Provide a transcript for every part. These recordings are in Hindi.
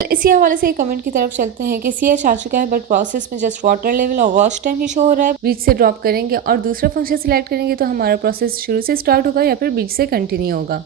इसी हवाले से एक कमेंट की तरफ चलते हैं कि सीएच आ चुका है बट प्रोसेस में जस्ट वाटर लेवल और वॉश टाइम ही शो हो रहा है। बीच से ड्रॉप करेंगे और दूसरा फंक्शन सिलेक्ट करेंगे तो हमारा प्रोसेस शुरू से स्टार्ट होगा या फिर बीच से कंटिन्यू होगा।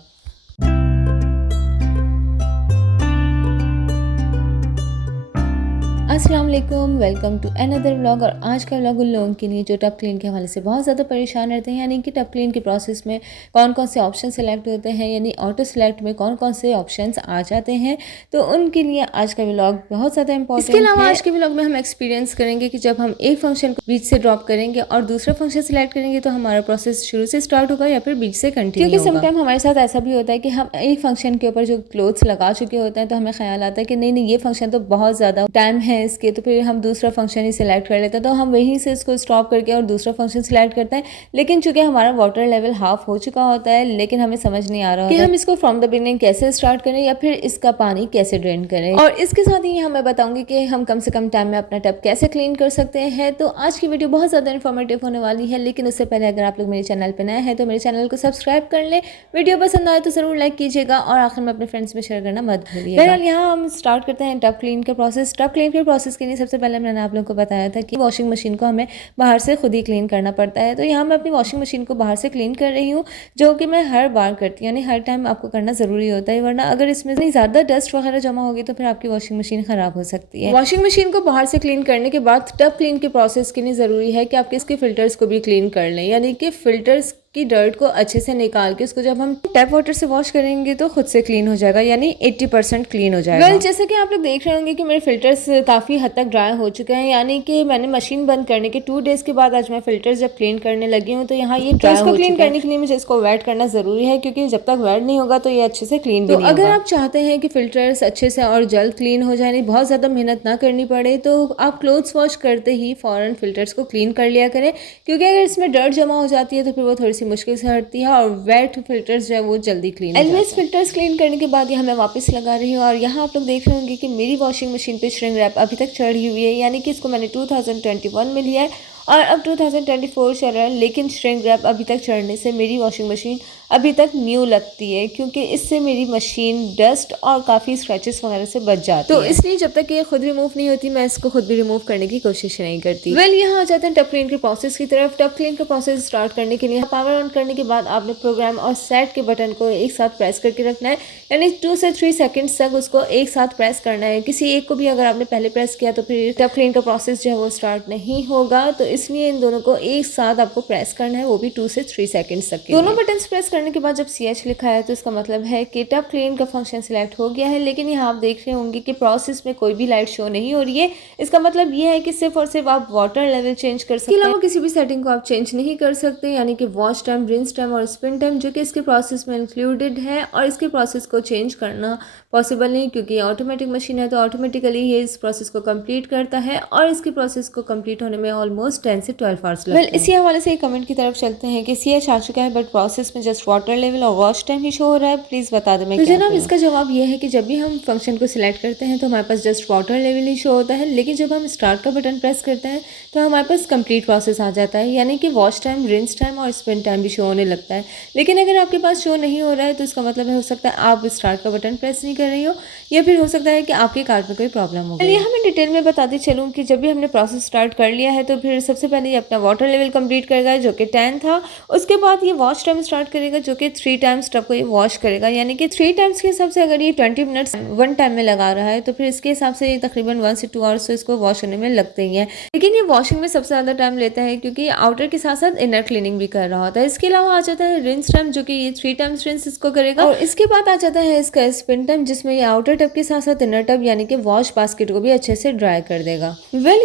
अस्सलाम वालेकुम, वेलकम टू अनदर व्लॉग। और आज का व्लॉग उन लोगों के लिए जो टब क्लीन के हवाले से बहुत ज़्यादा परेशान रहते हैं, यानी कि टब क्लीन के प्रोसेस में कौन कौन से ऑप्शन सेलेक्ट होते हैं, यानी ऑटो सेलेक्ट में कौन कौन से ऑप्शंस आ जाते हैं, तो उनके लिए आज का व्लॉग बहुत ज़्यादा इंपॉर्टेंट है। इसके अलावा आज के व्लॉग में हम एक्सपीरियंस करेंगे कि जब हम एक फंक्शन को बीच से ड्रॉप करेंगे और दूसरा फंक्शन सेलेक्ट करेंगे तो हमारा प्रोसेस शुरू से स्टार्ट होगा या फिर बीच से कंटिन्यू होगा। क्योंकि समटाइम हमारे साथ ऐसा भी होता है कि हम एक फंक्शन के ऊपर जो क्लोथ्स लगा चुके होते हैं तो हमें ख्याल आता है कि नहीं ये फंक्शन तो बहुत ज़्यादा टाइम है इसके, तो फिर हम दूसरा फंक्शन ही सिलेक्ट कर लेते हैं, तो हम वहीं से इसको स्टॉप करके और दूसरा फंक्शन सिलेक्ट करते हैं। लेकिन चूंकि हमारा वाटर लेवल हाफ हो चुका होता है, लेकिन हमें समझ नहीं आ रहा कि हम इसको फ्रॉम द बिगिनिंग कैसे स्टार्ट करें या फिर इसका पानी कैसे ड्रेन करें। और इसके साथ ही मैं बताऊंगी कि हम कम से कम टाइम में अपना टब कैसे क्लीन कर सकते हैं। तो आज की वीडियो बहुत ज़्यादा इन्फॉर्मेटिव होने वाली है, लेकिन उससे पहले अगर आप लोग मेरे चैनल पर नए हैं तो मेरे चैनल को सब्सक्राइब कर लें, वीडियो पसंद आए तो ज़रूर लाइक कीजिएगा और आखिर में अपने फ्रेंड्स में शेयर करना मत भूलिएगा। बहरहाल यहाँ हम स्टार्ट करते हैं टब क्लीन का प्रोसेस। टब क्लीन के प्रोसेस के लिए सबसे पहले मैंने आप लोगों को बताया था कि वॉशिंग मशीन को हमें बाहर से खुद ही क्लीन करना पड़ता है। तो यहाँ मैं अपनी वॉशिंग मशीन को बाहर से क्लीन कर रही हूँ, जो कि मैं हर बार करती हूँ, यानी हर टाइम आपको करना ज़रूरी होता है, वरना अगर इसमें इतनी ज़्यादा डस्ट वगैरह जमा होगी तो फिर आपकी वॉशिंग मशीन ख़राब हो सकती है। वॉशिंग मशीन को बाहर से क्लीन करने के बाद टब क्लीन के प्रोसेस के लिए ज़रूरी है कि आपके इसके फिल्टर्स को भी क्लीन कर लें, यानी कि फिल्टर्स की डर्ट को अच्छे से निकाल के उसको जब हम टैप वाटर से वॉश करेंगे तो खुद से क्लीन हो जाएगा, यानी 80% क्लीन हो जाएगा। जैसे कि आप लोग देख रहे होंगे कि मेरे फिल्टर्स काफ़ी हद तक ड्राई हो चुके हैं, यानी कि मैंने मशीन बंद करने के 2 डेज़ के बाद आज मैं फिल्टर्स जब क्लीन करने लगी हूँ तो यहाँ ये ड्राई हो क्लीन करने के लिए मुझे इसको वेट करना ज़रूरी है, क्योंकि जब तक वेट नहीं होगा तो ये अच्छे से क्लीन भी नहीं होगा। अगर आप चाहते हैं कि फिल्टर्स अच्छे से और जल्द क्लीन हो जाए, बहुत ज़्यादा मेहनत ना करनी पड़े, तो आप क्लोथ्स वॉश करते ही फ़ौरन फिल्टर्स को क्लीन कर लिया करें, क्योंकि अगर इसमें डर्ट जमा हो जाती है तो फिर वो थोड़ी सी मुश्किल से हटती है और वेट फिल्टर्स जो है वो जल्दी क्लीन हो जाता है। फिल्टर्स क्लीन करने के बाद यहाँ मैं वापस लगा रही हूँ और यहाँ आप लोग देख रहे होंगे कि मेरी वॉशिंग मशीन पे श्रिंक रैप अभी तक चढ़ी हुई है, यानी कि इसको मैंने 2021 में लिया है और अब 2024 चल रहा है, लेकिन श्रिंक रैप अभी तक चढ़ने से मेरी वॉशिंग मशीन अभी तक न्यू लगती है, क्योंकि इससे मेरी मशीन डस्ट और काफ़ी स्क्रैचेस वगैरह से बच जाती है। तो इसलिए जब तक ये खुद रिमूव नहीं होती मैं इसको खुद भी रिमूव करने की कोशिश नहीं करती। यहाँ आ जाते हैं टब क्लीन के प्रोसेस की तरफ। टब क्लीन का प्रोसेस स्टार्ट करने के लिए पावर ऑन करने के बाद आपने प्रोग्राम और सेट के बटन को एक साथ प्रेस करके रखना है, यानी 2 से 3 सेकेंड्स तक उसको एक साथ प्रेस करना है। किसी एक को भी अगर आपने पहले प्रेस किया तो फिर टब क्लीन का प्रोसेस जो है वो स्टार्ट नहीं होगा, तो इसलिए इन दोनों को एक साथ आपको प्रेस करना है, वो भी 2 से 3 सेकेंड्स तक। दोनों बटन प्रेस करने के बाद जब CH लिखा है तो इसका मतलब है कि टब क्लीन का फंक्शन सिलेक्ट हो गया है, लेकिन यहाँ आप देख रहे होंगे कि प्रोसेस में कोई भी लाइट शो नहीं हो रही है। इसका मतलब ये है कि सिर्फ और सिर्फ आप वाटर लेवल चेंज कर सकते हैं, इसके अलावा किसी भी सेटिंग को आप चेंज नहीं कर सकते, यानी कि वॉश टाइम, रिंस टाइम और स्पिन टाइम जो कि इसके प्रोसेस में इंक्लूडेड है, और इसके प्रोसेस को चेंज करना पॉसिबल नहीं, क्योंकि ये ऑटोमेटिक मशीन है तो ऑटोमेटिकली ये इस प्रोसेस को कंप्लीट करता है और इसके प्रोसेस को कंप्लीट होने में ऑलमोस्ट 10 से 12 आवर्स लगते हैं। इसी हवाले से एक कमेंट की तरफ चलते हैं कि CH आ चुका है बट प्रोसेस में जस्ट वाटर लेवल और वॉश टाइम ही शो हो रहा है, प्लीज़ बता दें। तो जनाब इसका जवाब ये है कि जब भी हम फंक्शन को सिलेक्ट करते हैं तो हमारे पास जस्ट वाटर लेवल ही शो होता है, लेकिन जब हम स्टार्ट का बटन प्रेस करते हैं तो हमारे पास कंप्लीट प्रोसेस आ जाता है, यानी कि वॉश टाइम, रिंस टाइम और स्पिन टाइम भी शो होने लगता है। लेकिन अगर आपके पास शो नहीं हो रहा है तो इसका मतलब हो सकता है आप स्टार्ट का बटन प्रेस नहीं कर रही हो, या फिर हो सकता है कि आपके कार्ड में कोई प्रॉब्लम हो। चलिए हमें डिटेल में बताते चलूँ कि जब भी हमने प्रोसेस स्टार्ट कर लिया है तो फिर सबसे पहले ये अपना वाटर लेवल कंप्लीट करेगा जो कि 10 था, उसके बाद ये वॉश टाइम स्टार्ट करेगा जो कि 3 टाइम्स टब को ये वॉश करेगा, यानी कि 3 टाइम्स के हिसाब से अगर ये 20 मिनट्स 1 टाइम में लगा रहा है तो फिर इसके हिसाब से ये तकरीबन 1 से 2 आवर्स तो इसको वॉश होने में लगते ही हैं। लेकिन ये वॉशिंग में सबसे ज़्यादा टाइम लेता है क्योंकि आउटर के साथ साथ इनर क्लीनिंग भी कर रहा होता है। इसके अलावा आ जाता है रिंस टाइम जो कि ये 3 टाइम्स रिंस इसको करेगा, और इसके बाद आ जाता है इसका स्पिन टाइम जिसमें ये आउटर टब के साथ साथ इनर टब यानी कि वॉश बास्केट को भी अच्छे से ड्राई कर देगा।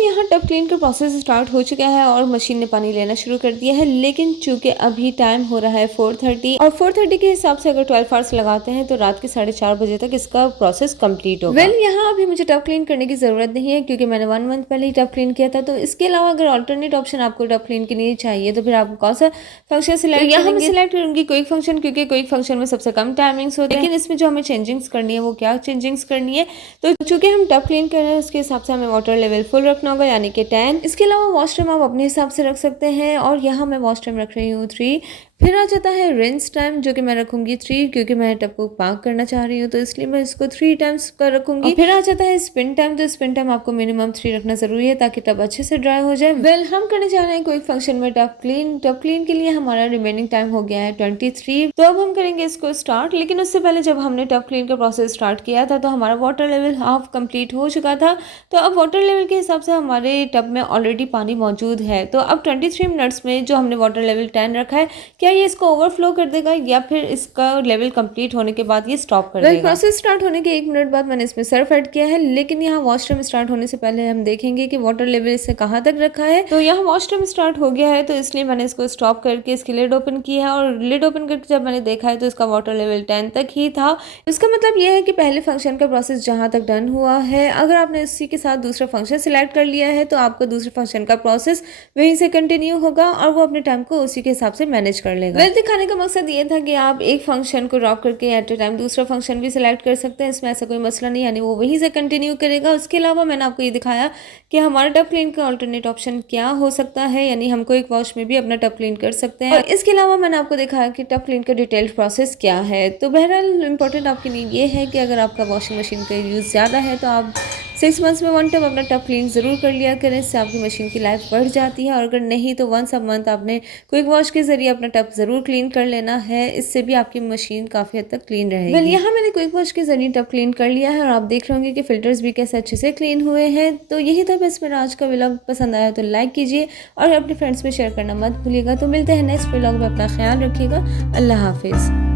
यहाँ टब क्लीन का प्रोसेस स्टार्ट हो चुका है और मशीन ने पानी लेना शुरू कर दिया है, लेकिन चूंकि अभी टाइम हो रहा है 4:30 और 4:30 के हिसाब से अगर 12 आवर्स लगाते हैं तो रात के 4:30 बजे तक इसका प्रोसेस कंप्लीट होगा। यहाँ अभी मुझे टब क्लीन करने की जरूरत नहीं है क्योंकि मैंने 1 मंथ पहले ही टब क्लीन किया था। तो इसके अलावा अगर ऑल्टरनेट ऑप्शन आपको टब क्लीन के लिए चाहिए तो फिर आपको कौन सा फंक्शन सिलेक्ट यहाँ मैं सिलेक्ट करूंगी क्विक फंक्शन, क्योंकि क्विक फंक्शन में सबसे कम टाइमिंग्स होते हैं, लेकिन इसमें जो हमें चेंजिंग्स करनी है वो क्या चेंजिंग्स करनी है, तो चूंकि हम टब क्लीन कर रहे हैं उसके हिसाब से हमें वाटर लेवल फुल रखना होगा यानी कि 10। इसके अलावा वॉश टाइम आप अपने हिसाब से रख सकते हैं और यहाँ मैं वॉश टाइम रख रही हूँ 3, फिर आ जाता है रिंस टाइम, जो कि मैं रखूंगी 3, क्योंकि मैं टब को पार्क करना चाह रही हूँ तो इसलिए मैं इसको 3 टाइम्स का रखूंगी। फिर आ जाता है स्पिन टाइम, तो स्पिन टाइम आपको मिनिमम 3 रखना जरूरी है ताकि टब अच्छे से ड्राई हो जाए। हम करने जा रहे हैं क्विक फंक्शन में टब क्लीन। टब क्लीन के लिए हमारा रिमेनिंग टाइम हो गया है 23। तो अब हम करेंगे इसको स्टार्ट, लेकिन उससे पहले जब हमने टब क्लीन का प्रोसेस स्टार्ट किया था तो हमारा वाटर लेवल हाफ कंप्लीट हो चुका था। तो अब वाटर लेवल के हिसाब से हमारे टब में ऑलरेडी पानी मौजूद है। तो अब 23 मिनट्स में जो हमने वाटर लेवल 10 रखा है, क्या ये इसको ओवरफ्लो कर देगा या फिर इसका लेवल कंप्लीट होने के बाद ये स्टॉप कर देगा। प्रोसेस स्टार्ट होने के 1 मिनट बाद मैंने इसमें सर्फ ऐड किया है, लेकिन यहाँ वॉशरूम स्टार्ट होने से पहले हम देखेंगे कि वाटर लेवल इससे कहाँ तक रखा है। तो यहाँ वॉशरूम स्टार्ट हो गया है, तो इसलिए मैंने इसको स्टॉप करके इसकी लिड ओपन की है, और लिड ओपन करके जब मैंने देखा है तो इसका वाटर लेवल 10 तक ही था। इसका मतलब यह है कि पहले फंक्शन का प्रोसेस जहाँ तक डन हुआ है, अगर आपने इसी के साथ दूसरा फंक्शन सिलेक्ट कर लिया है तो आपका दूसरे फंक्शन का प्रोसेस वहीं से कंटिन्यू होगा और वो अपने टाइम को उसी के हिसाब से मैनेज कर लेगा। दिखाने का मकसद ये था कि आप एक फंक्शन को ड्रॉप करके एट ए टाइम दूसरा फंक्शन भी सिलेक्ट कर सकते हैं, इसमें ऐसा कोई मसला नहीं, यानी वो वहीं से कंटिन्यू करेगा। उसके अलावा मैंने आपको ये दिखाया कि हमारा टब क्लीन का अल्टरनेट ऑप्शन क्या हो सकता है, यानी हम क्विक वॉश में भी अपना टब क्लीन कर सकते हैं। और इसके अलावा मैंने आपको दिखाया कि टब क्लीन का डिटेल्ड प्रोसेस क्या है। तो बहरहाल इंपॉर्टेंट आपके लिए ये है कि अगर आपका वॉशिंग मशीन का यूज़ ज़्यादा है तो आप 6 मंथ्स में 1 टाइम अपना टब क्लीन ज़रूर कर लिया करें, इससे आपकी मशीन की लाइफ बढ़ जाती है। और अगर नहीं तो वंस अ मंथ आपने क्विक वॉश के जरिए अपना टब ज़रूर क्लीन कर लेना है, इससे भी आपकी मशीन काफ़ी हद तक क्लीन रहेगी। वेल यहाँ मैंने क्विक वॉश के जरिए टब क्लीन कर लिया है और आप देख रहे होंगे कि फिल्टर्स भी कैसे अच्छे से क्लीन हुए हैं। तो यही था बस मेरा आज का व्लॉग। पसंद आया तो लाइक कीजिए और अपने फ्रेंड्स में शेयर करना मत भूलिएगा। तो मिलते हैं नेक्स्ट व्लॉग में, अपना ख्याल रखिएगा। अल्लाह हाफिज़।